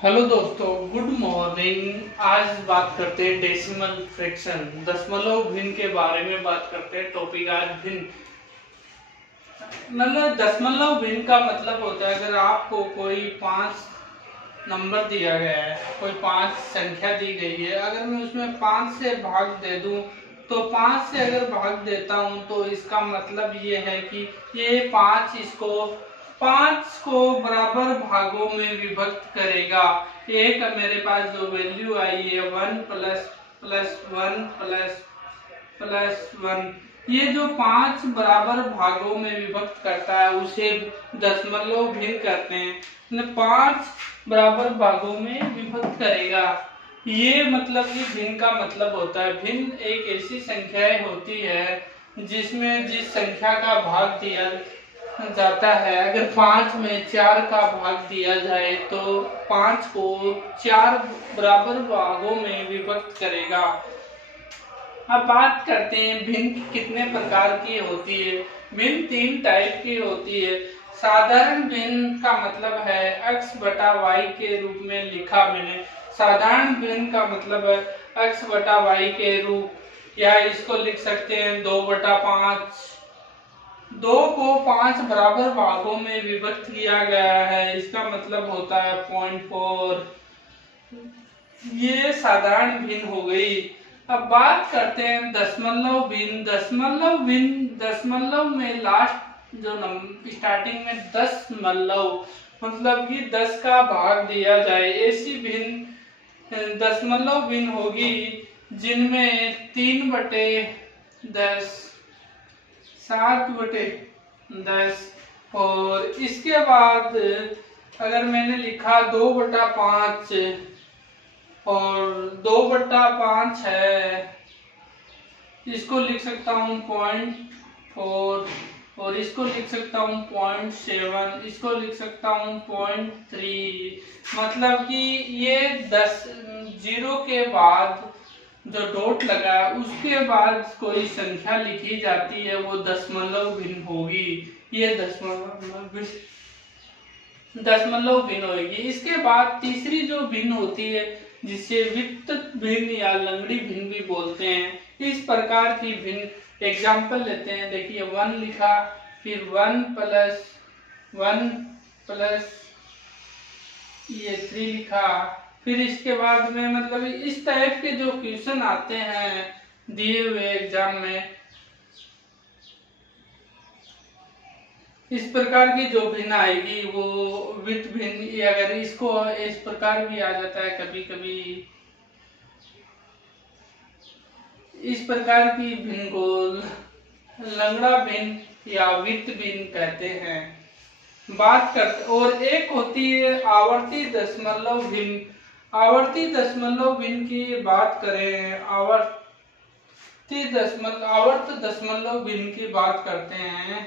Hello दोस्तों, good morning. आज बात करते हैं डेसिमल फ्रैक्शन, दशमलव भिन्न के बारे में बात करते हैं। टॉपिक आज भिन्न, मतलब दशमलव भिन्न का मतलब होता है अगर आपको कोई 5 नंबर दिया गया है, कोई 5 संख्या दी गई है, अगर मैं उसमें 5 से भाग दे दूं तो 5 से अगर भाग देता हूं तो इसका मतलब ये है कि ये 5 को बराबर भागों में विभक्त करेगा। एक मेरे पास जो वैल्यू आई है 1 प्लस प्लस 1 प्लस प्लस 1, ये जो 5 बराबर भागों में विभक्त करता है उसे दशमलव भिन्न कहते हैं। 5 बराबर भागों में विभक्त करेगा, ये मतलब ये भिन्न का मतलब होता है। भिन्न एक ऐसी संख्याएं होती है जिसमें जिस संख्या का भाग दिया जाता है, अगर 5 में 4 का भाग दिया जाए तो 5 को 4 बराबर भागों में विभक्त करेगा। अब बात करते हैं भिन्न कितने प्रकार की होती है। भिन्न 3 टाइप की होती है। साधारण भिन्न का मतलब है x बटा y के रूप में लिखा मैंने। साधारण भिन्न का मतलब है x बटा y के रूप, या इसको लिख सकते हैं 2 बटा 5। 2 को 5 बराबर भागों में विभक्त किया गया है, इसका मतलब होता है 0.4। ये साधारण भिन्न हो गई। अब बात करते हैं दशमलव भिन्न। दशमलव में लास्ट जो स्टार्टिंग में दशमलव मतलब कि 10 का भाग दिया जाए, ऐसी भिन्न दशमलव भिन्न होगी जिनमें 3/10, 7/10, और इसके बाद अगर मैंने लिखा 2/5 और 2/5 है, इसको लिख सकता हूँ 0.4, और इसको लिख सकता हूँ 0.7, इसको लिख सकता हूँ 0.3। मतलब कि ये 10 जीरो के बाद जो डॉट लगा है उसके बाद कोई संख्या लिखी जाती है, वो दशमलव भिन्न होगी। ये दशमलव भिन्न होगी। इसके बाद तीसरी जो भिन्न होती है जिसे वित्त भिन्न या लंगड़ी भिन्न भी बोलते हैं, इस प्रकार की भिन्न एग्जाम्पल लेते हैं। देखिए 1 लिखा, फिर 1 प्लस ये 3 लिखा, फिर इसके बाद में मतलब इस टाइप के जो क्वेश्चन आते हैं दिए हुए एग्जाम में, इस प्रकार की जो भिन्न आएगी वो वित्त भिन्न। अगर इसको इस प्रकार भी आ जाता है कभी कभी, इस प्रकार की भिन्न को लंगड़ा भिन्न या वित्त भिन्न कहते हैं। बात करते, और एक होती है आवर्ती दशमलव भिन्न। आवर्ती दशमलव भिन्न की बात करें, आवर्त दशमलव भिन्न की बात करते हैं।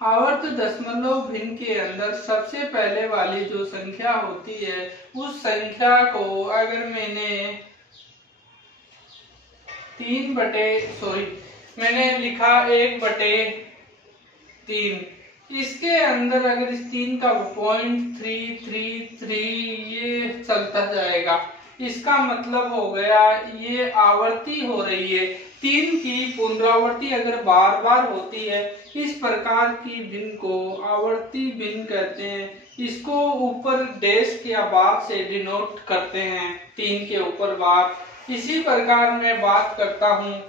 आवर्त दशमलव भिन्न के अंदर सबसे पहले वाली जो संख्या होती है, उस संख्या को अगर मैंने मैंने लिखा 1/3, इसके अंदर अगर इस 3 का 0.333 ये चलता जाएगा, इसका मतलब हो गया ये आवर्ती हो रही है। 3 की पुनरावृत्ति अगर बार बार होती है, इस प्रकार की भिन्न को आवर्ती भिन्न कहते हैं। इसको ऊपर डैश या बार से डिनोट करते हैं, 3 के ऊपर बार। इसी प्रकार मैं बात करता हूँ,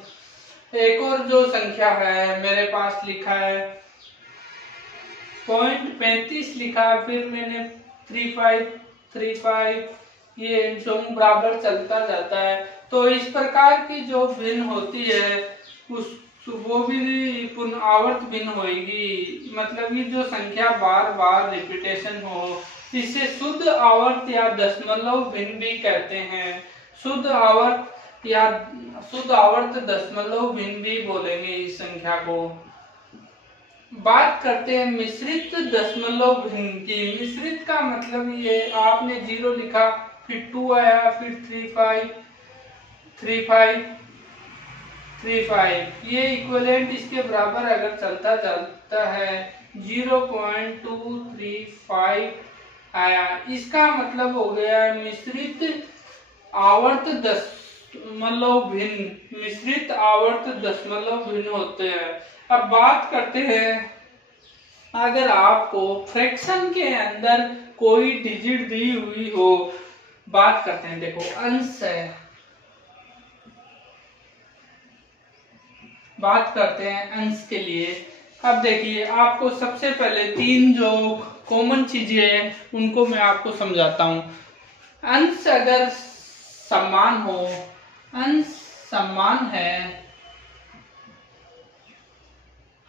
एक और जो संख्या है मेरे पास लिखा है 0.35 लिखा, फिर मैंने 35 ये जो बराबर चलता जाता है। तो इस प्रकार की जो भिन्न होती है वो भी पुनरावर्त भिन्न होगी। मतलब ये जो संख्या बार बार रिपीटेशन हो, इसे शुद्ध आवर्त या दशमलव भिन्न भी कहते हैं। शुद्ध आवर्त दशमलव भिन्न भी बोलेंगे इस संख्या को। बात करते हैं मिश्रित दशमलव भिन्न की। मिश्रित का मतलब ये, आपने 0 लिखा, फिर 2 आया, फिर 35, ये इक्विवेलेंट इसके बराबर अगर चलता जाता है 0.235 5 आया। इसका मतलब हो गया मिश्रित आवर्त दशमलव भिन्न, मिश्रित आवर्त दशमलव भिन्न होते हैं। अब बात करते हैं, अगर आपको फ्रैक्शन के अंदर कोई डिजिट दी हुई हो, बात करते हैं, देखो अंश है, बात करते हैं अंश के लिए। अब देखिए आपको सबसे पहले तीन जो कॉमन चीजें हैं उनको मैं आपको समझाता हूं। अंश अगर समान हो, अंश समान है,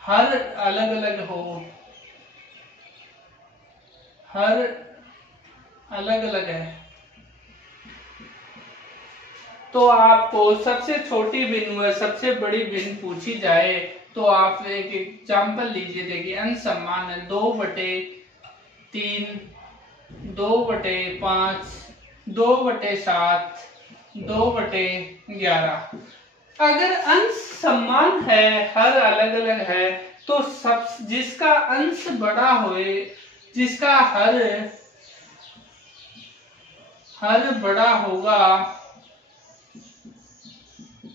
हर अलग अलग हो, हर अलग अलग है, तो आपको सबसे छोटी भिन्न व सबसे बड़ी भिन्न पूछी जाए तो आप एक एग्जाम्पल लीजिए। देखिए अंश समान है 2/3, 2/5, 2/7, 2/11। अगर अंश समान है, हर अलग अलग है, तो सब जिसका अंश बड़ा होए, जिसका हर बड़ा होगा,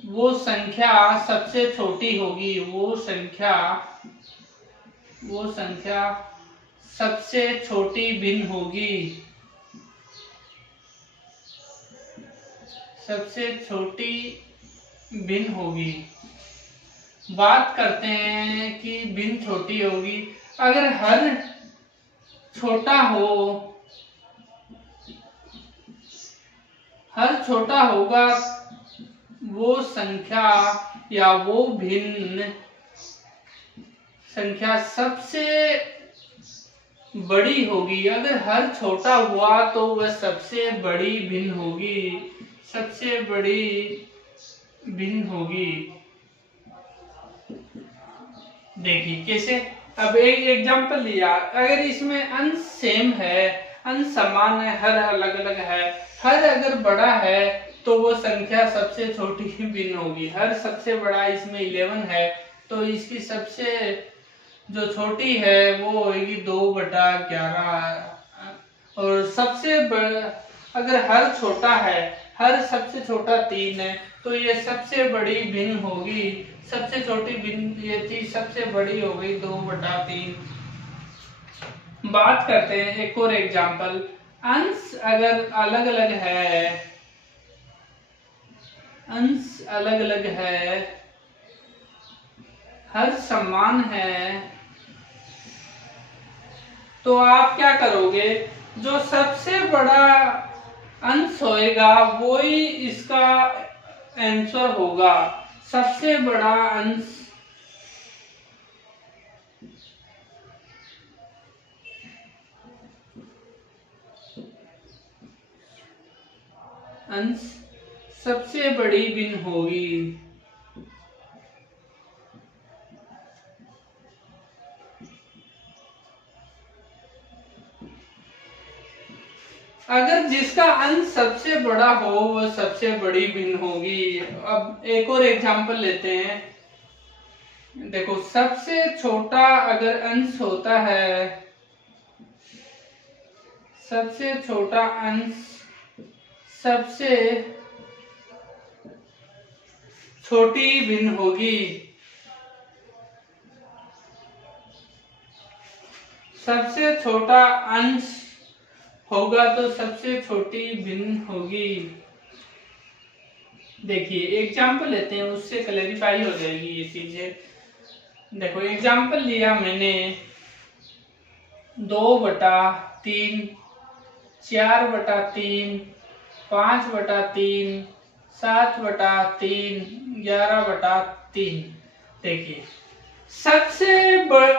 वो संख्या सबसे छोटी होगी, वो संख्या सबसे छोटी भिन्न होगी, सबसे छोटी भिन्न होगी। बात करते हैं कि भिन्न छोटी होगी, अगर हर छोटा हो, हर छोटा होगा, वो संख्या या वो भिन्न संख्या सबसे बड़ी होगी। अगर हर छोटा हुआ तो वह सबसे बड़ी भिन्न होगी, सबसे बड़ी भिन्न होगी। देखिए कैसे, अब एक एग्जांपल लिया, अगर इसमें अंश सेम है, अंश समान है, हर अलग अलग है, हर अगर बड़ा है तो वो संख्या सबसे छोटी भिन्न होगी। हर सबसे बड़ा इसमें 11 है, तो इसकी सबसे जो छोटी है वो होगी 2/11। और सबसे अगर हर छोटा है, हर सबसे छोटा 3 है, तो ये सबसे बड़ी भिन्न होगी, सबसे छोटी भिन्न ये थी, सबसे बड़ी हो गई 2/3। बात करते हैं एक और एग्जांपल, अंश अगर अलग अलग है, अंश अलग अलग है, हर समान है, तो आप क्या करोगे, जो सबसे बड़ा अंश होएगा वो ही इसका आंसर होगा। सबसे बड़ा अंश सबसे बड़ी भिन्न होगी। अगर जिसका अंश सबसे बड़ा हो वह सबसे बड़ी भिन्न होगी। अब एक और एग्जांपल लेते हैं, देखो सबसे छोटा अगर अंश होता है, सबसे छोटा अंश सबसे छोटी भिन्न होगी, सबसे छोटा अंश होगा तो सबसे छोटी भिन्न होगी। देखिए एग्जाम्पल लेते हैं, उससे क्लैरिफाई हो जाएगी ये चीजें। देखो एग्जाम्पल लिया मैंने 2/3, 4/3, 5/3, 7/3, 11/3। देखिए सबसे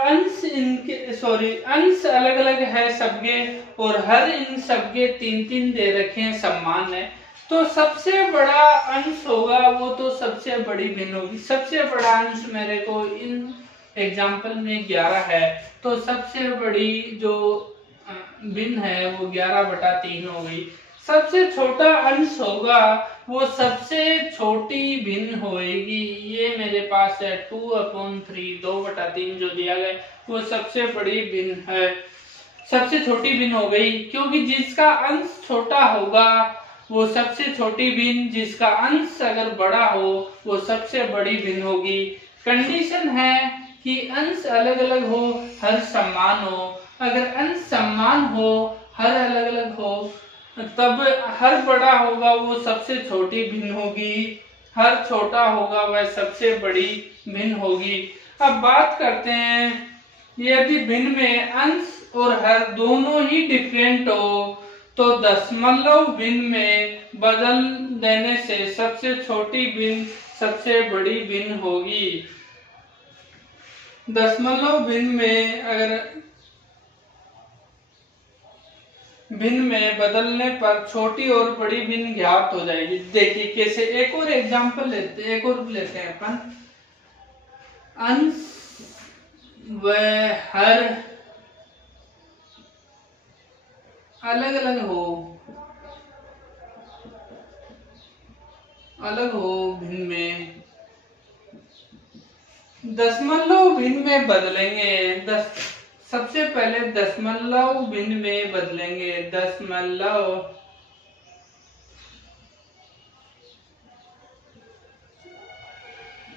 अंश इनके अंश अलग अलग है सबके, और हर इन सबके 3-3 दे रखे हैं, समान है, तो सबसे बड़ा अंश होगा वो तो सबसे बड़ी भिन्न होगी। सबसे बड़ा अंश मेरे को इन एग्जाम्पल में 11 है, तो सबसे बड़ी जो भिन्न है वो 11/3 हो गई। सबसे छोटा अंश होगा वो सबसे छोटी भिन्न होएगी। ये मेरे पास है 2/3, 2/3 जो दिया गया वो सबसे बड़ी भिन्न है। सबसे छोटी भिन्न हो गई, क्योंकि जिसका अंश छोटा होगा वो सबसे छोटी भिन्न, जिसका अंश अगर बड़ा हो वो सबसे बड़ी भिन्न होगी। कंडीशन है कि अंश अलग अलग हो, हर समान हो। अगर अंश समान हो, हर अलग अलग हो, तब हर बड़ा होगा वो सबसे छोटी भिन्न होगी, हर छोटा होगा वह सबसे बड़ी भिन्न होगी। अब बात करते हैं, यदि भिन्न में अंश और हर दोनों ही डिफरेंट हो तो दशमलव भिन्न में बदल देने से सबसे छोटी भिन्न सबसे बड़ी भिन्न होगी। दशमलव भिन्न में अगर भिन्न में बदलने पर छोटी और बड़ी भिन्न ज्ञात हो जाएगी। देखिए कैसे, एक और एग्जांपल लेते हैं, एक और लेते हैं अपन। अंश व हर अलग अलग हो भिन्न में, दशमलव भिन्न में बदलेंगे। सबसे पहले दशमलव भिन्न में बदलेंगे। दशमलव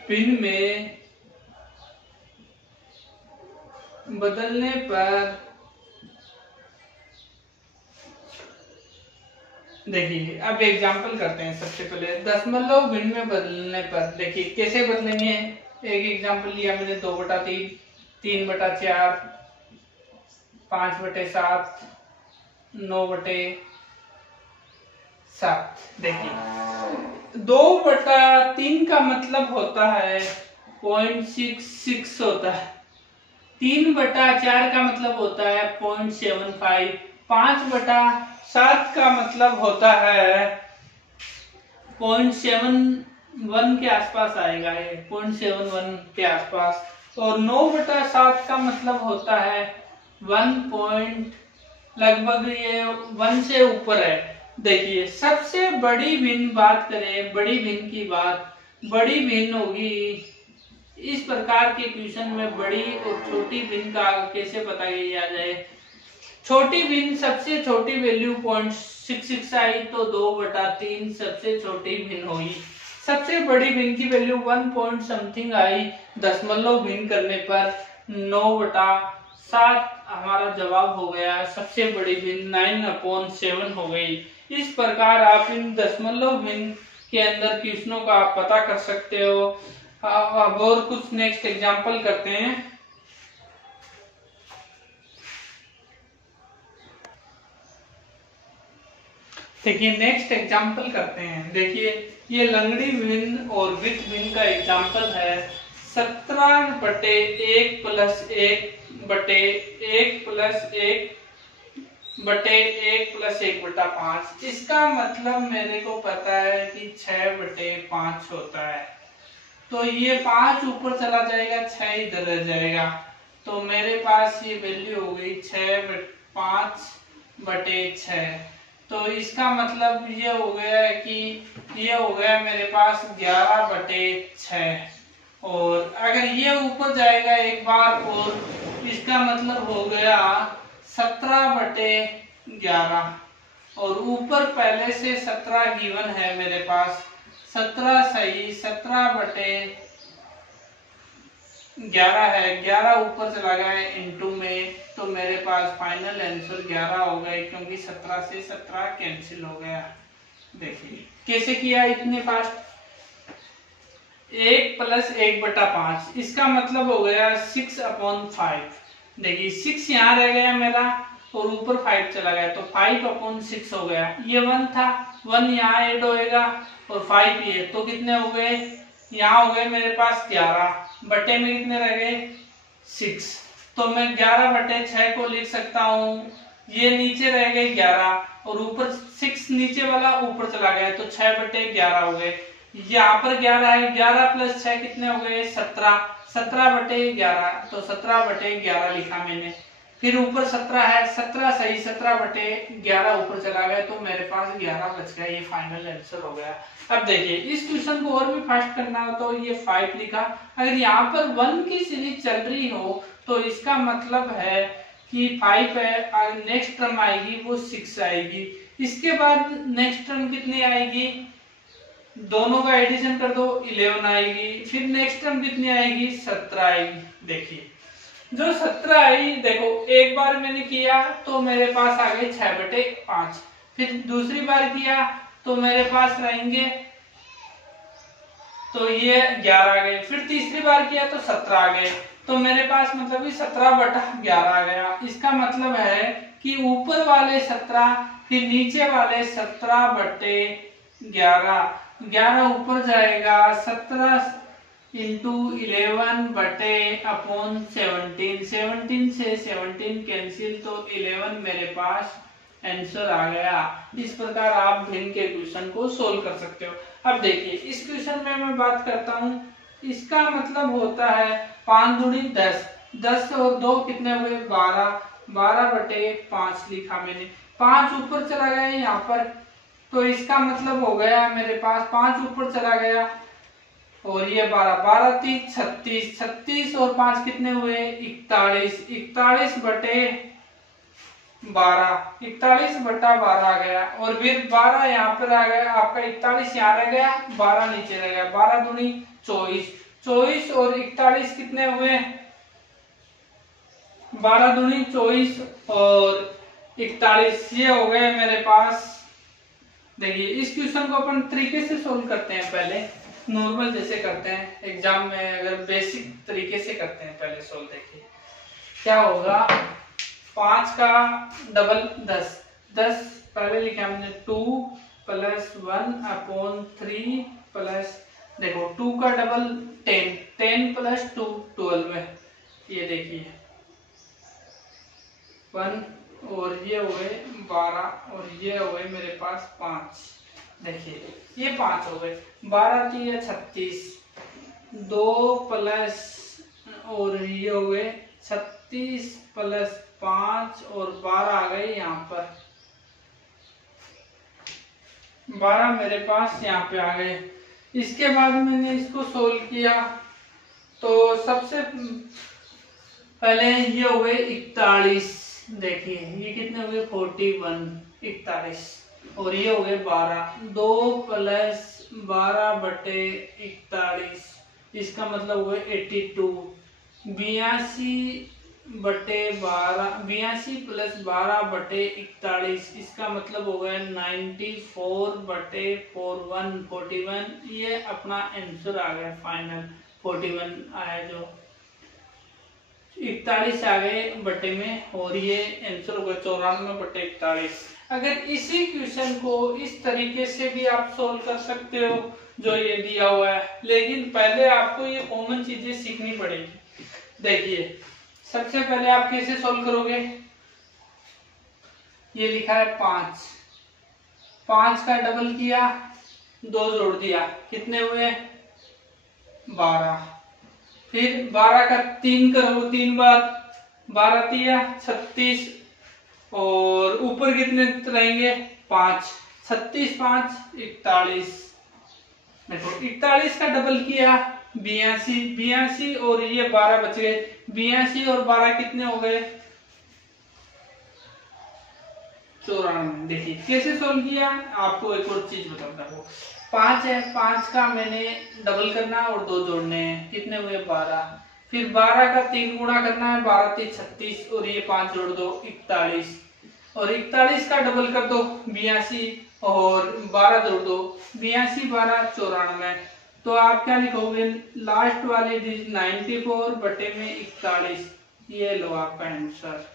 भिन्न में बदलने पर देखिए, अब एग्जांपल करते हैं। सबसे पहले दशमलव भिन्न में बदलने पर देखिए कैसे बदलेंगे। एक एग्जांपल लिया मैंने 2/3, 3/4, 5/7, 9/7। देखिए 2/3 का मतलब होता है 0.66 होता है। 3/4 का मतलब होता है 0.75। 5/7 का मतलब होता है 0.71 के आसपास आएगा, ये 0.71 के आसपास। और 9/7 का मतलब होता है 1 लगभग ये 1 से ऊपर है। देखिए सबसे बड़ी भिन्न बात करें, बड़ी भिन्न की बात, बड़ी भिन्न होगी इस प्रकार के क्वेश्चन में बड़ी और छोटी भिन्न का कैसे पता किया जाए। छोटी भिन्न सबसे छोटी वैल्यू 0.66 आई तो 2/3 सबसे छोटी भिन्न हुई। सबसे बड़ी भिन्न की वैल्यू 1 पॉइंट समथिंग आई, दशमलव भिन्न करने पर 9/7 हमारा जवाब हो गया। सबसे बड़ी भिन्न 9/7 हो गई। इस प्रकार आप इन दशमलव भिन्न के अंदर क्वेश्चनों का आप पता कर सकते हो। अब और कुछ नेक्स्ट एग्जांपल करते हैं। देखिए नेक्स्ट एग्जांपल करते हैं। देखिए ये लंगड़ी भिन्न और वृत्त भिन्न का एग्जांपल है। 17/1 + 1/1 + 1/1 + 1/5। इसका मतलब मेरे को पता है कि 6/5 होता है। तो ये 5 ऊपर चला जाएगा, 6 इधर रह जाएगा, तो मेरे पास ये वैल्यू हो गई 5/6। तो इसका मतलब ये हो गया है कि ये हो गया मेरे पास 11/6। और अगर ये ऊपर जाएगा एक बार और इसका मतलब हो गया 17/11। और ऊपर पहले से 17 गिवन है मेरे पास, 17 सही, 17/11 है। 11 ऊपर चला गया इनटू में, तो मेरे पास फाइनल आंसर 11 हो गए, क्योंकि 17 से 17 कैंसिल हो गया। देखिए कैसे किया इतने फास्ट। 1 + 1/5, इसका मतलब हो गया 6/5। देखिए 6 यहाँ रह गया मेरा और ऊपर 5 चला गया, तो 5/6 हो गया। ये 1 था, 1 यहाँ ऐड होएगा और 5 ये, तो कितने हो गए, यहाँ हो गए मेरे पास 11। बटे में कितने रह गए 6, तो मैं 11/6 को लिख सकता हूँ। ये नीचे रह गए 11 और ऊपर 6 नीचे वाला ऊपर चला गया, तो 6/11 हो गए। यहाँ पर 11 है, 11 + 6 कितने हो गए 17, 17/11, तो 17/11 लिखा मैंने। फिर ऊपर 17 है, 17 सही, 17/11 ऊपर चला गया, तो मेरे पास 11 बच गया। ये फाइनल आंसर हो गया। अब देखिए इस क्वेश्चन को और भी फास्ट करना हो तो ये 5 लिखा। अगर यहाँ पर 1 की सीरीज चल रही हो तो इसका मतलब है कि 5 है, नेक्स्ट टर्म आएगी वो 6 आएगी। इसके बाद नेक्स्ट टर्म कितनी आएगी, दोनों का एडिशन कर दो 11 आएगी। फिर नेक्स्ट टर्म कितनी आएगी, 17 आएगी। देखिए जो 17 आई, देखो एक बार मैंने किया तो मेरे पास आ गए 6/5, फिर दूसरी बार किया तो मेरे पास रहेंगे, तो ये 11 आ गए। फिर तीसरी बार किया तो 17 आ गए, तो मेरे पास मतलब 17/11 आ गया। इसका मतलब है कि ऊपर वाले 17 फिर नीचे वाले 17/11, 11 ऊपर जाएगा, 17 इंटू 11/17, 17 से 17 कैंसिल, तो 11 मेरे पास आंसर आ गया। इस प्रकार आप भिन्न के क्वेश्चन को सोल्व कर सकते हो। अब देखिए इस क्वेश्चन में मैं बात करता हूँ, इसका मतलब होता है 5 दूनी 10, 10 और 2 कितने हुए 12, 12/5 लिखा मैंने। 5 ऊपर चला गया यहाँ पर, तो इसका मतलब हो गया मेरे पास 5 ऊपर चला गया और ये 12, 12 3 36, 36 और 5 कितने हुए 41, 41/12, 41/12 आ गया। और फिर 12 यहाँ पर आ गया आपका, 41 यहाँ रह गया, 12 नीचे रह गया, 12 दूनी 24, 24 और 41 कितने हुए, 12 दूनी 24 और 41, ये हो गए मेरे पास। देखिए इस क्वेश्चन को अपन तरीके से सोल्व करते हैं, पहले नॉर्मल जैसे करते हैं एग्जाम में, अगर बेसिक तरीके से करते हैं पहले सोल्व। देखिए क्या होगा, 5 का डबल 10, 10 पहले लिखा हमने 2 + 1/3 प्लस, देखो 2 का डबल 10, 10 + 2 12 है। ये देखिए 1 और ये हो गए 12 और ये हो गए मेरे पास 5। देखिए ये 5 हो गए, 12 3 36, 2 प्लस और ये हो गए 36 + 5 और 12 आ गए यहाँ पर, 12 मेरे पास यहाँ पे आ गए। इसके बाद मैंने इसको सोल्व किया तो सबसे पहले ये हो गए 41, देखिए ये कितने हो गए 41, 41 और ये हो गए 12, 2 + 12/41, इसका मतलब हुए 82, 82/12, 82 + 12/41, इसका मतलब हो गया 94/41, 41, ये अपना आंसर आ गया फाइनल। 41 आया, जो 41 आ गए बटे में और ये आंसर होगा 94/41। अगर इसी क्वेश्चन को इस तरीके से भी आप सोल्व कर सकते हो जो ये दिया हुआ है, लेकिन पहले आपको ये कॉमन चीजें सीखनी पड़ेगी। देखिए सबसे पहले आप कैसे सोल्व करोगे, ये लिखा है 5, 5 का डबल किया, 2 जोड़ दिया, कितने हुए 12, फिर 12 का 3 करो 3 बार, 12 3 36 और ऊपर कितने रहेंगे 5, 36 5 41, देखो 41 का डबल किया 82, 82 और ये 12 बच गए, 82 और 12 कितने हो गए 94। देखिए कैसे सोल्व किया, आपको एक और चीज बताता हूँ। 5 है, 5 का मैंने डबल करना है और 2 जोड़ने हैं, कितने हुए 12, फिर 12 का 3 गुणा करना है, 12 3 36 और ये 5 जोड़ दो 41 और 41 का डबल कर दो 82 और 12 जोड़ दो 82 12 94। तो आप क्या लिखोगे, लास्ट वाले डिजिट 94 बटे में 41, ये लो आपका आंसर।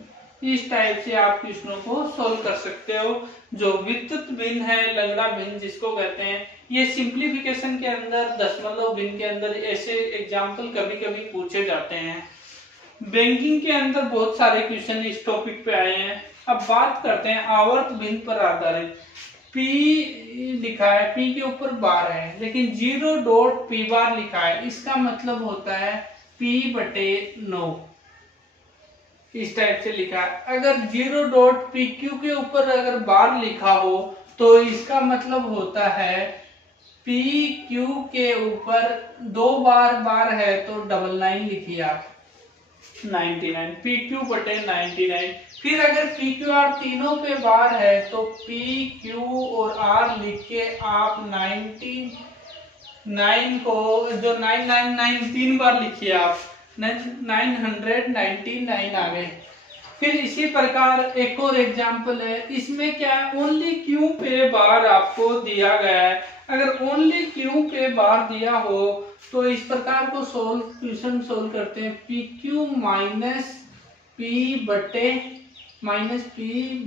इस टाइप से आप क्वेश्चनों को सोल्व कर सकते हो। जो विद्युत भिन्न है, लंगड़ा भिन्न जिसको कहते हैं, ये सिंप्लीफिकेशन के अंदर, दशमलव भिन्न के अंदर ऐसे एग्जाम्पल कभी कभी पूछे जाते हैं। बैंकिंग के अंदर बहुत सारे क्वेश्चन इस टॉपिक पे आए हैं। अब बात करते हैं आवर्त भिन्न पर आधारित। P लिखा है, P के ऊपर बार है, लेकिन 0.P बार लिखा है, इसका मतलब होता है P/9, इस टाइप से लिखा है। अगर 0.PQ के ऊपर अगर बार लिखा हो तो इसका मतलब होता है PQ के ऊपर 2 बार है तो 99 लिखिए आप, 99, पी क्यू बटे 99। फिर अगर पी क्यू आर तीनों पे बार है तो पी क्यू और आर लिख के आप 99 को जो 999 तीन बार लिखिए आप 999 आ गए। फिर इसी प्रकार एक और एग्जांपल है, इसमें क्या है ओनली क्यू पे बार आपको दिया गया है। अगर ओनली क्यू पे बार दिया हो तो इस प्रकार को क्वेश्चन सोल्व करते हैं, पी क्यू माइनस पी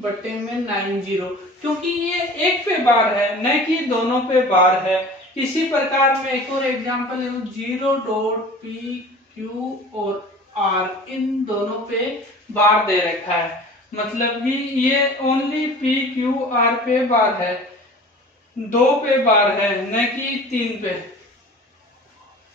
बटे में 90, क्योंकि ये एक पे बार है न कि दोनों पे बार है। इसी प्रकार में एक और एग्जांपल है, 0.पी क्यू और आर इन दोनों पे बार दे रखा है, मतलब कि ये ओनली पी क्यू आर पे बार है, दो पे बार है न कि तीन पे।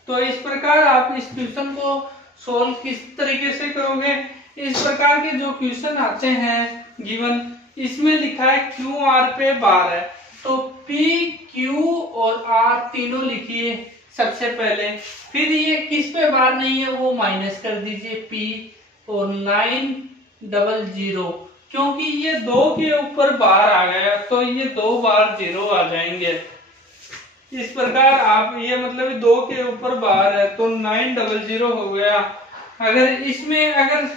तो इस प्रकार आप इस क्वेश्चन को सोल्व किस तरीके से करोगे, इस प्रकार के जो क्वेश्चन आते हैं गिवन, इसमें लिखा है क्यू आर पे बार है तो पी क्यू और आर तीनों लिखिए सबसे पहले। फिर ये किस पे बार नहीं है वो माइनस कर दीजिए पी और 900, क्योंकि ये दो के ऊपर बार आ गया तो ये दो बार 0 आ जाएंगे। इस प्रकार आप ये मतलब दो के ऊपर बार है तो 900 हो गया। अगर इसमें अगर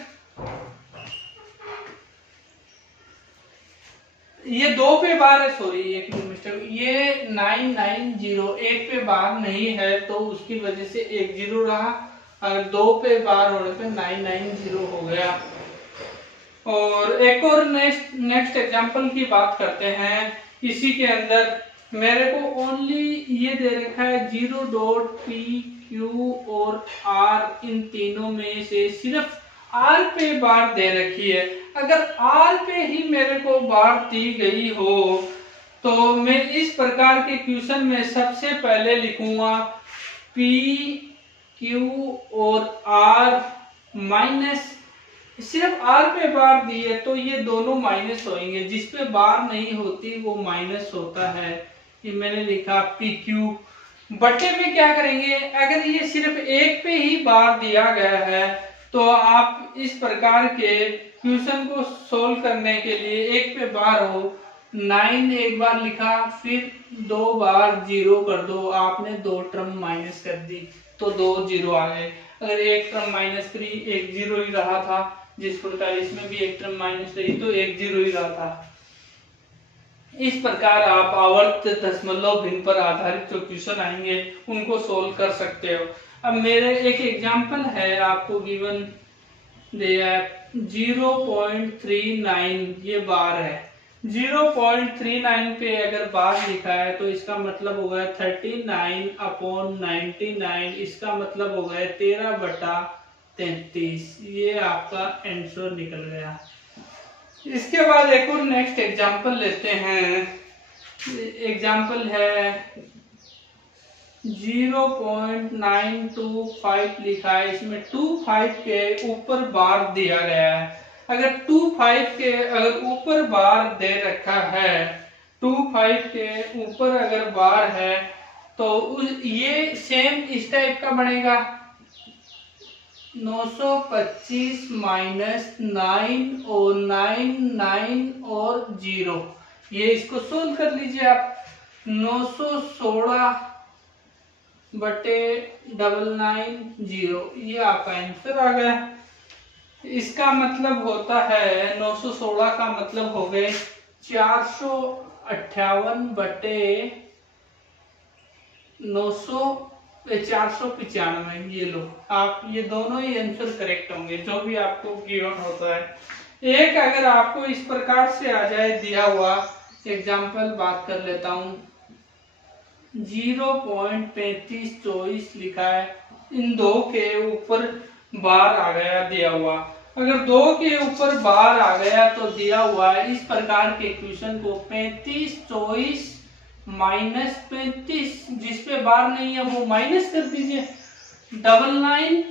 ये दो पे बार है, सॉरी एक मिस्टेक, ये 990 एक पे बार नहीं है तो उसकी वजह से 10 रहा, अगर दो पे बार होने पे 990 हो गया। और एक और नेक्स्ट एग्जांपल की बात करते हैं। इसी के अंदर मेरे को ओनली ये दे रखा है 0.पी क्यू और आर इन तीनों में से सिर्फ आर पे बार दे रखी है। अगर आर पे ही मेरे को बार दी गई हो तो मैं इस प्रकार के क्वेश्चन में सबसे पहले लिखूंगा पी क्यू और आर माइनस, सिर्फ आर पे बार दी है तो ये दोनों माइनस होंगे, जिस पे बार नहीं होती वो माइनस होता है। ये मैंने लिखा पी क्यू बटे में क्या करेंगे, अगर ये सिर्फ एक पे ही बार दिया गया है तो आप इस प्रकार के क्वेश्चन को सोल्व करने के लिए एक पे बार हो 9 एक बार लिखा, फिर दो बार 0 कर दो, आपने दो टर्म माइनस कर दी तो 2 0 आ गए। अगर एक टर्म माइनस करी 1 0 ही रहा था, जिस प्रकार इसमें भी एक टर्म माइनस रही तो 1 0 ही रहा था। इस प्रकार आप आवर्त दशमलव भिन्न पर आधारित जो क्वेश्चन आएंगे उनको सोल्व कर सकते हो। अब मेरे एक एग्जांपल है आपको गिवन दिया है 0.39 ये बार है, 0.39 पे अगर बार लिखा है तो इसका मतलब हो गया 39/99, इसका मतलब हो गया 13/33। ये आपका आंसर निकल गया। इसके बाद एक और नेक्स्ट एग्जांपल लेते हैं। एग्जांपल है 0.925 लिखा है, इसमें 25 के ऊपर बार दिया गया है। अगर 25 के अगर ऊपर बार दे रखा है, 25 के ऊपर अगर बार है तो ये सेम इस टाइप का बनेगा 925 माइनस 9 और 9 9 और 0। ये इसको सोल्व कर लीजिए आप, 916 बटे 990, ये आपका आंसर आ गया। इसका मतलब होता है 916 का मतलब हो गए 458 बटे 495। ये लो आप, ये दोनों ही आंसर करेक्ट होंगे जो भी आपको गिवन होता है। एक अगर आपको इस प्रकार से आ जाए दिया हुआ एग्जांपल बात कर लेता हूं, 0.3524 लिखा है, इन दो के ऊपर बार आ गया दिया हुआ। अगर दो के ऊपर बार आ गया तो दिया हुआ है इस प्रकार के क्वेश्चन को 3524 माइनस 35, जिसपे बार नहीं है वो माइनस कर दीजिए, 99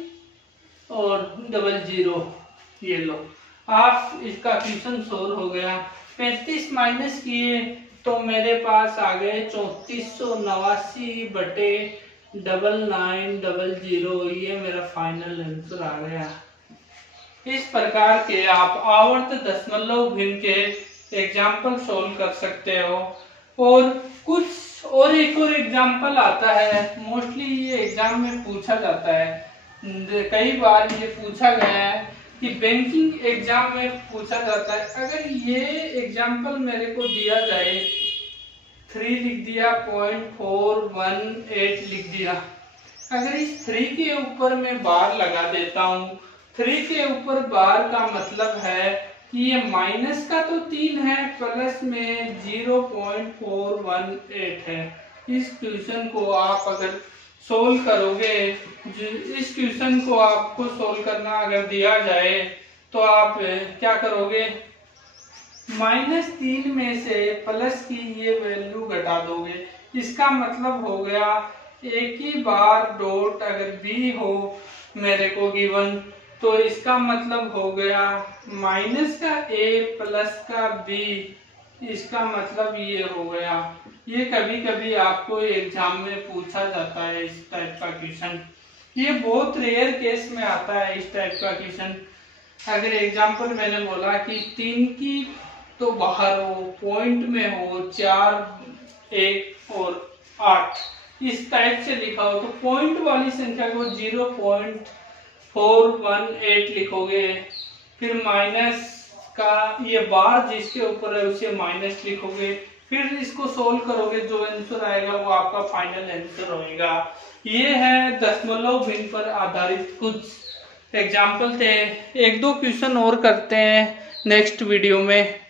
और 00। ये लो आप, इसका क्वेश्चन सोल्व हो गया। 35 माइनस किए तो मेरे पास आ गए 3489 बटे 9900। ये मेरा फाइनल आंसर आ गया। इस प्रकार के आप आवर्त दशमलव भिन्न के एग्जाम्पल सोल्व कर सकते हो। और कुछ और एक और एग्जाम्पल आता है, मोस्टली ये एग्जाम में पूछा जाता है, कई बार ये पूछा गया है कि बैंकिंग एग्जाम में पूछा जाता है। अगर ये एग्जाम्पल मेरे को दिया जाए, 3 लिख दिया, 0.418 लिख दिया, अगर इस 3 के ऊपर मैं बार लगा देता हूँ, 3 के ऊपर बार का मतलब है कि ये माइनस का तो 3 है, प्लस में 0.418 है। इस क्वेश्चन को आप अगर सोल्व करोगे, इस क्वेश्चन को आपको सोल्व करना अगर दिया जाए तो आप क्या करोगे, -3 में से प्लस की ये वैल्यू घटा दोगे। इसका मतलब हो गया एक ही बार डॉट अगर बी हो मेरे को गिवन, तो इसका मतलब हो गया माइनस का ए प्लस का बी, इसका मतलब ये हो गया। ये कभी कभी आपको एग्जाम में पूछा जाता है इस टाइप का क्वेश्चन। ये बहुत रेयर केस में आता है इस टाइप का क्वेश्चन। अगर एग्जाम्पल मैंने बोला कि 3 की तो बाहर हो, पॉइंट में हो 4, 1 और 8, इस टाइप से लिखा हो, तो पॉइंट वाली संख्या को 0.418 लिखोगे, फिर माइनस का ये बार जिसके ऊपर है उसे माइनस लिखोगे, फिर इसको सोल्व करोगे, जो आंसर आएगा वो आपका फाइनल आंसर होगा। ये है दशमलव भिन्न पर आधारित कुछ एग्जाम्पल थे। 1-2 क्वेश्चन और करते हैं नेक्स्ट वीडियो में।